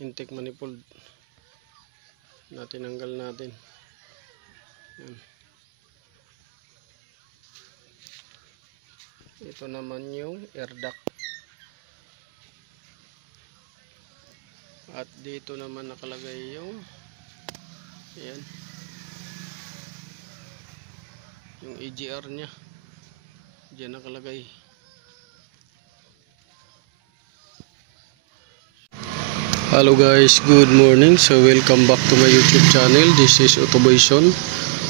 intake manifold na tinanggal natin. Yan. Ito naman yung air duct. At dito naman nakalagay yung ayan, yung EGR nya. Diyan nakalagay. Hello guys, good morning. So welcome back to my YouTube channel. This is Autoboyson.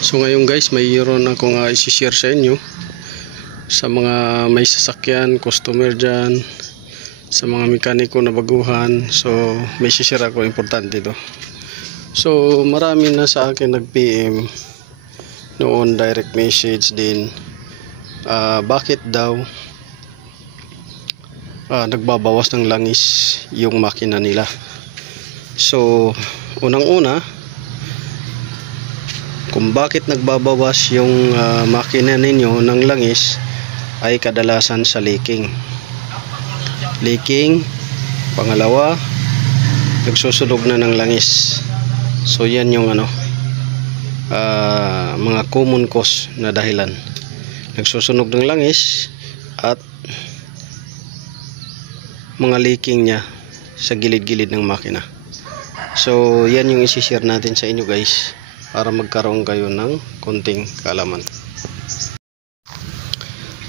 So ngayon guys, mayroon akong i-share sa inyo sa mga may sasakyan, customer dyan, sa mga mekaniko na baguhan. So may i-share ako, importante ito. So marami na sa akin nag-PM noon, direct message din, bakit daw nagbabawas ng langis yung makina nila. So unang-una, kung bakit nagbabawas yung makina ninyo ng langis ay kadalasan sa leaking. Pangalawa, nagsusunog na ng langis. So yan yung mga common cause na dahilan. Nagsusunog ng langis at mga leaking nya sa gilid-gilid ng makina. So yan yung isi-share natin sa inyo guys, para magkaroon kayo ng konting kaalaman.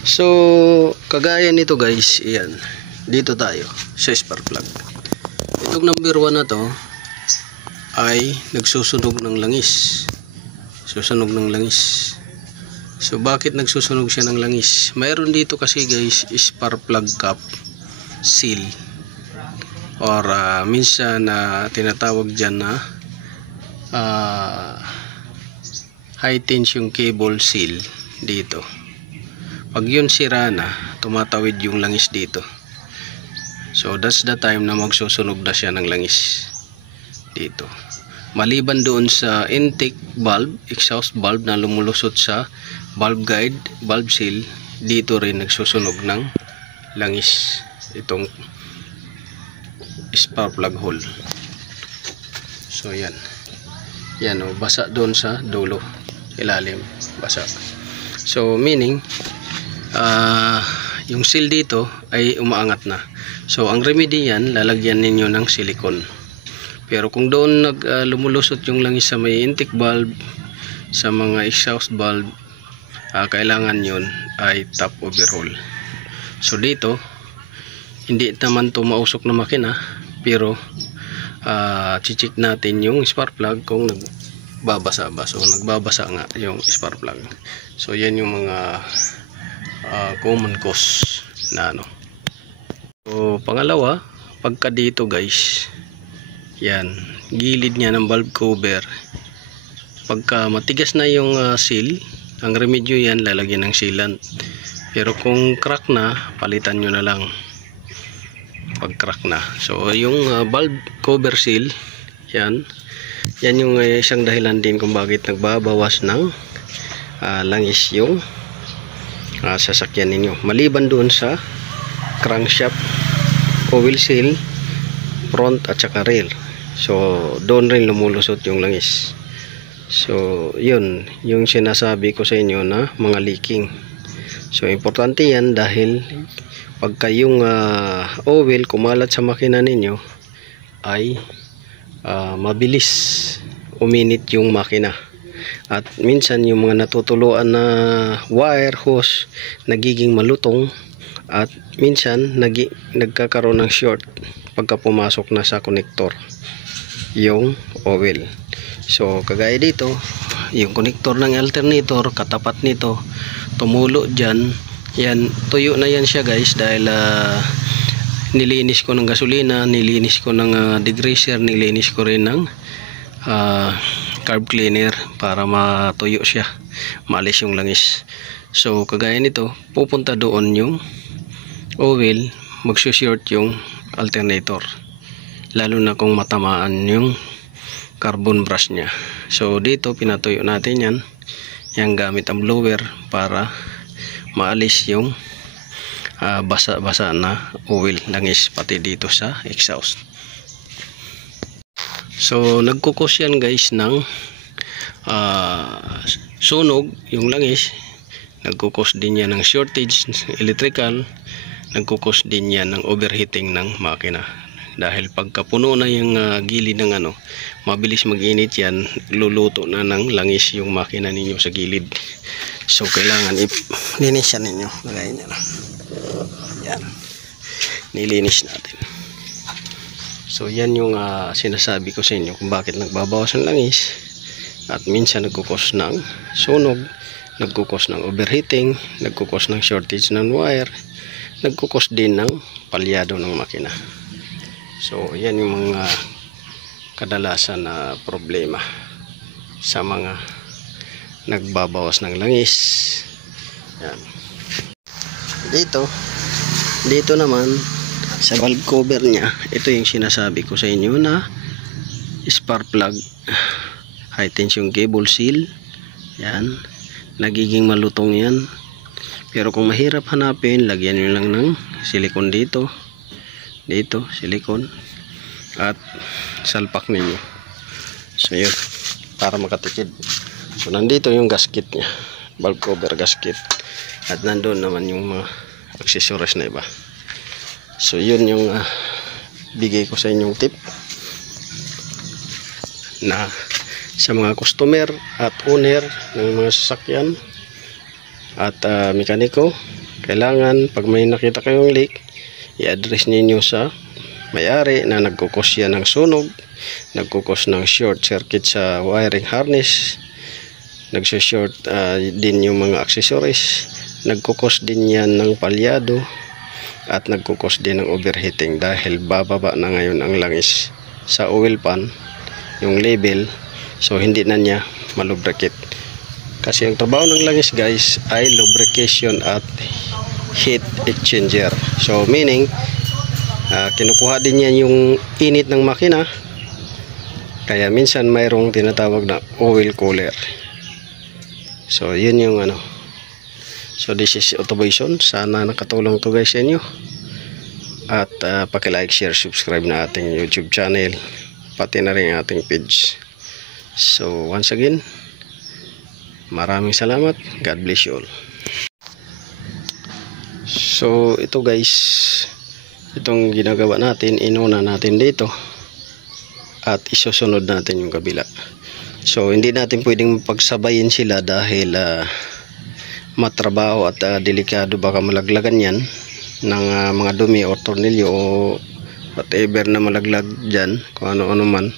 So kagaya nito guys, yan, dito tayo sa spark plug. Itong number 1 na to ay nagsusunog ng langis. Susunog ng langis. So bakit nagsusunog siya ng langis? Mayroon dito kasi guys, spark plug cap seal, or minsan tinatawag dyan na high tension cable seal dito. Pag yun sira na, tumatawid yung langis dito. So that's the time na magsusunog na siya ng langis dito. Maliban doon sa intake valve, exhaust valve na lumulusot sa valve guide, valve seal, dito rin nagsusunog ng langis itong spark plug hole. So yan, basa doon sa dulo, ilalim, basa. So meaning yung seal dito ay umaangat na. So ang remedy yan, lalagyan ninyo ng silicone. Pero kung doon lumulusot yung langis sa may intake valve, sa mga exhaust valve, kailangan yun ay top overhaul. So dito hindi naman to mausok na makina, pero check natin yung spark plug kung nagbabasa ba. So nagbabasa nga yung spark plug. So yan yung mga common cause na So pangalawa, pagka dito guys, yan, gilid niya ng valve cover, pagka matigas na yung seal, ang remedyo yan, lalagyan ng sealant. Pero kung crack na, palitan nyo na lang pag crack na. So yung valve cover seal, yan yung isang dahilan din kung bakit nagbabawas ng langis yung sasakyan ninyo. Maliban doon sa crankshaft, oil seal, front at saka rear. So doon rin lumulusot yung langis. So yun yung sinasabi ko sa inyo na mga leaking. So importante yan, dahil pagka yung oil kumalat sa makina ninyo ay mabilis uminit yung makina. At minsan yung mga natutuluan na wire hose nagiging malutong, at minsan nagkakaroon ng short pagka pumasok na sa connector yung oil. So kagaya dito, yung connector ng alternator, katapat nito, tumulo dyan. Yan, tuyo na yan siya guys, dahil nilinis ko ng gasolina, nilinis ko ng degreaser, nilinis ko rin ng carb cleaner para matuyo siya, maalis yung langis. So kagaya nito, pupunta doon yung oil, magsushort yung alternator, lalo na kung matamaan yung carbon brush nya. So dito pinatuyo natin yan gamit ang blower para maalis yung basa-basa na oil, langis, pati dito sa exhaust. So nagkukos yan guys ng sunog yung langis, nagkukos din yan ng shortage electrical, nagkukos din yan ng overheating ng makina. Dahil pagkapuno na yung gilid ng mabilis mag-init yan, luluto na ng langis yung makina ninyo sa gilid. So kailangan linisan ninyo. Lagayin nyo na. Yan. Nilinis natin. So yan yung sinasabi ko sa inyo kung bakit nagbabawas ng langis. At minsan nagkukos ng sunog, nagkukos ng overheating, nagkukos ng shortage ng wire, nagkukos din ng palyado ng makina. So yan yung mga kadalasan na problema sa mga nagbabawas ng langis. Yan. Dito naman sa valve cover nya, ito yung sinasabi ko sa inyo na spark plug high tension cable seal. Yan, nagiging malutong yan, pero kung mahirap hanapin, lagyan nyo lang ng silicone dito, silicone, at salpak ninyo. So yun, para makatipid. So nandito yung gasket nya, valve cover gasket, at nandun naman yung mga accessories na iba. So yun yung bigay ko sa inyong tip na sa mga customer at owner ng mga sasakyan at mekaniko. Kailangan pag may nakita kayong leak, i-address ninyo sa may-ari na nagkukos yan ng sunog, nagkukos ng short circuit sa wiring harness, nagsushort din yung mga accessories, nagkukos din yan ng palyado, at nagkukos din ng overheating dahil bababa na ngayon ang langis sa oil pan, yung level. So hindi na niya malubricate, kasi ang trabaho ng langis guys ay lubrication at heat exchanger. So meaning kinukuha din niya yung init ng makina, kaya minsan mayroong tinatawag na oil cooler. So yun yung So this is automation. Sana nakatulong to guys sa inyo. At paki-like, share, subscribe na ating YouTube channel, pati na rin ating page. So once again, maraming salamat. God bless you all. So ito guys, itong ginagawa natin, inuna natin dito at isusunod natin yung kabila. So hindi natin pwedeng pagsabayin sila dahil matrabaho at delikado, baka malaglagan yan ng mga dumi o tornilyo o whatever na malaglag dyan, kung ano-ano man,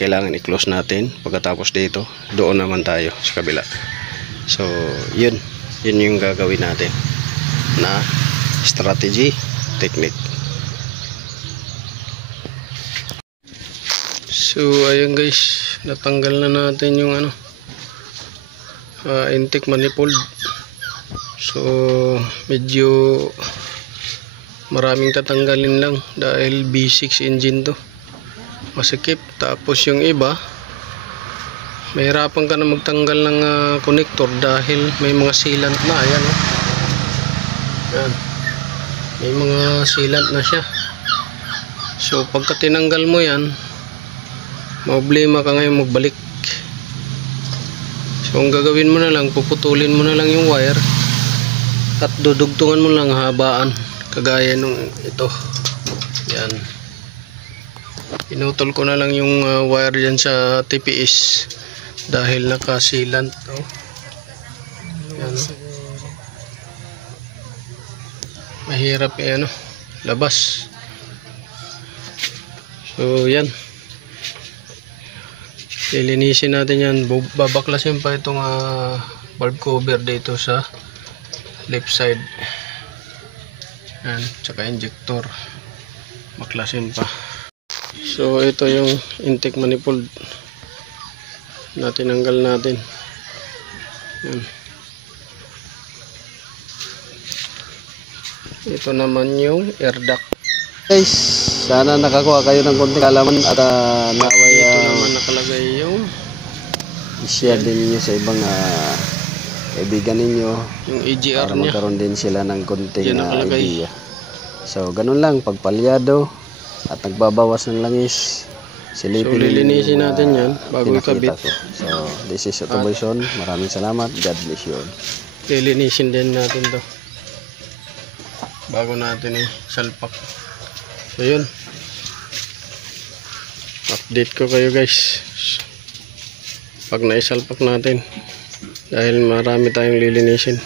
kailangan i-close natin. Pagkatapos dito, doon naman tayo sa kabila. So yun yung gagawin natin na strategy technique. So ayun guys, natanggal na natin yung intake manifold. So medyo maraming tatanggalin lang dahil V6 engine to, masikip. Tapos yung iba, mahirapan ka na magtanggal ng connector dahil may mga sealant na. Ayan, yan, may mga sealant na siya. So pagka tinanggal mo yan, problema ka ngayon magbalik. So ang gagawin mo na lang, puputulin mo na lang yung wire at dudugtungan mo lang habaan, kagaya nung ito. Yan, pinutol ko na lang yung wire dyan sa TPS dahil naka-sealant. Yan, mahirap labas. So yan, ilinisin natin yan. Babaklasin pa itong valve cover dito sa left side. Yan, tsaka injector, baklasin pa. So ito yung intake manifold na tinanggal natin. Yan. Ito naman yung air duct. Guys, sana nakakuha kayo ng konting kalaman at naway ito naman nakalagay yung i-share din niyo sa ibang kaibigan ninyo, yung EGR para magkaroon din sila ng konting idea. So ganun lang, pagpalyado at nagbabawas ng langis So silipin lilinisin yung, natin yan bago ikabit. pinakita ko. So this is Otoboyson. Maraming salamat. God bless you all. Lilinisin din natin to bago natin salpak. So yun, update ko kayo guys pag naisalpak natin dahil marami tayong lilinisin.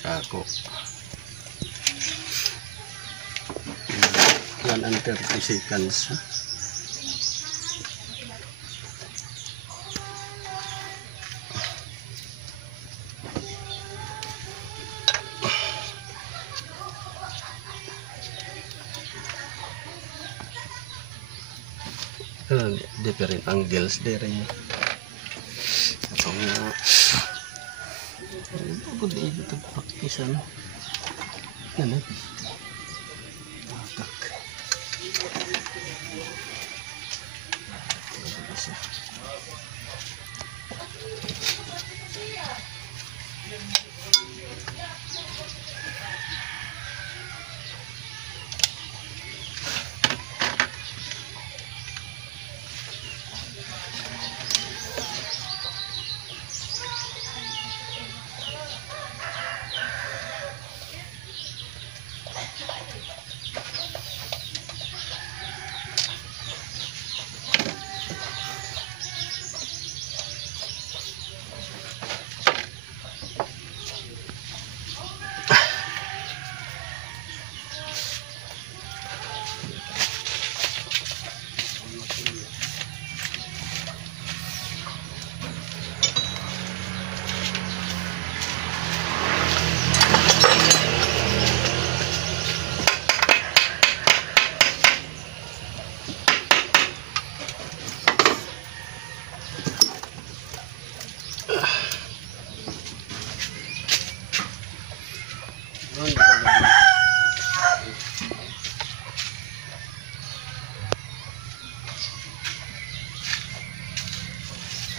Ako 130 seconds. Different angles there rin. Itong good ito practice ano.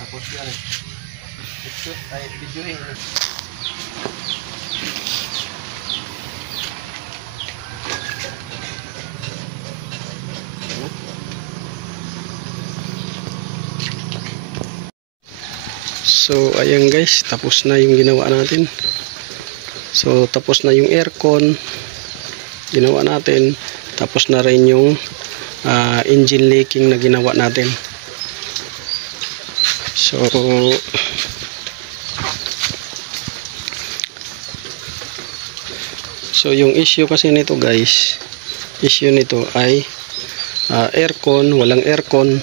Tapos yan ito ay videohin. So ayan guys, tapos na yung ginawa natin. So tapos na yung aircon ginawa natin, tapos na rin yung engine leaking na ginawa natin. So yung issue kasi nito guys, issue nito ay aircon, walang aircon.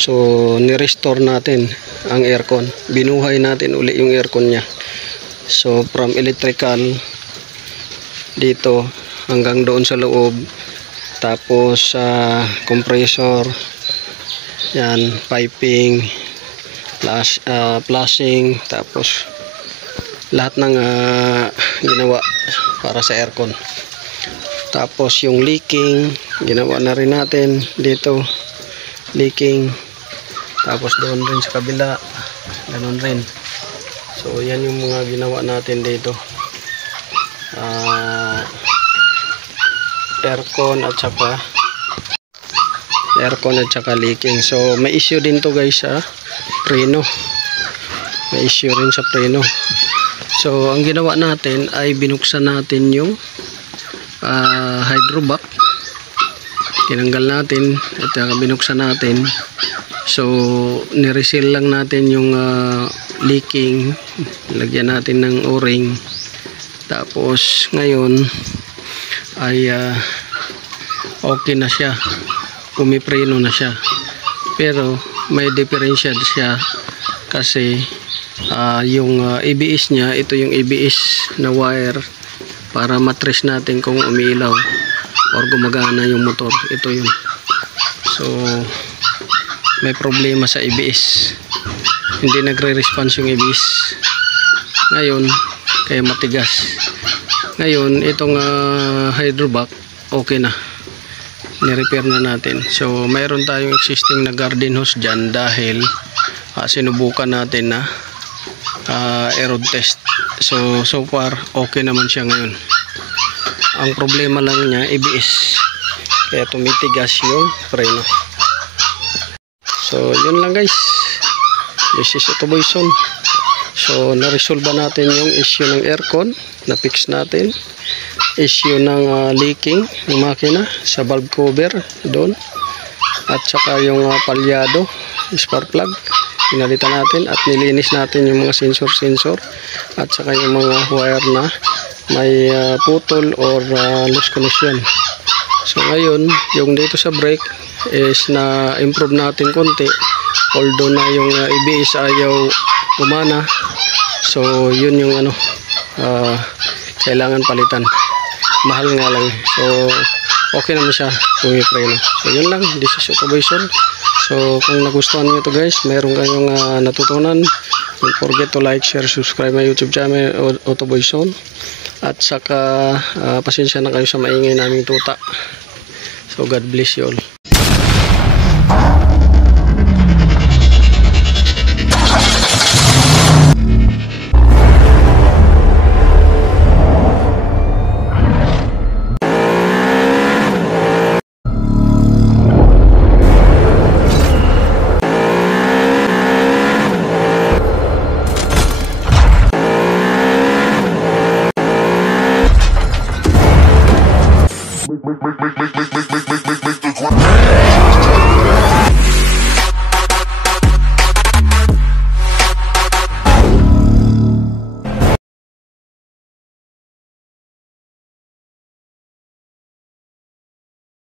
So ni-restore natin ang aircon, binuhay natin uli yung aircon nya. So from electrical dito hanggang doon sa loob, tapos compressor yan, piping, flashing, tapos lahat ng ginawa para sa aircon. Tapos yung leaking ginawa na rin natin dito, leaking. Tapos doon rin sa kabila ganoon rin. So yan yung mga ginawa natin dito, aircon at saka leaking. So may issue din to guys sa preno, may issue rin sa preno. So ang ginawa natin ay binuksan natin yung hydrovac, tinanggal natin at binuksan natin. So nireseal lang natin yung leaking, lagyan natin ng o-ring. Tapos ngayon ay okay na siya, pumipreno na siya. Pero may diferensya siya kasi yung ABS nya, ito yung ABS na wire para matrace natin kung umiilaw or gumagana yung motor, ito yun. So may problema sa ABS, hindi nagre-response yung ABS ngayon, kaya matigas. Ngayon itong hydrovac okay na, ni-repair na natin. So mayroon tayong existing na garden hose dyan dahil sinubukan natin na air test. So far okay naman siya ngayon. Ang problema lang niya ABS, kaya tumitigas yung preno. So yun lang guys, this is Autoboyson. So na-resolve natin yung issue ng aircon, na-fix natin issue ng leaking ng makina sa valve cover doon, at saka yung palyado, spark plug, pinalitan natin at nilinis natin yung mga sensor at saka yung mga wire na may putol or loose connection. So ngayon yung dito sa brake is na improve natin konti, although na yung ABS ayaw gumana. So yun yung ano, kailangan palitan, mahal nga lang. So okay naman siya kung i-preno. So yun lang, this is Autoboyson. So kung nagustuhan nyo to guys, mayroon kayong natutunan, don't forget to like, share, subscribe my YouTube channel Autoboyson. At saka pasensya na kayo sa maingay naming tuta. So God bless you all. Make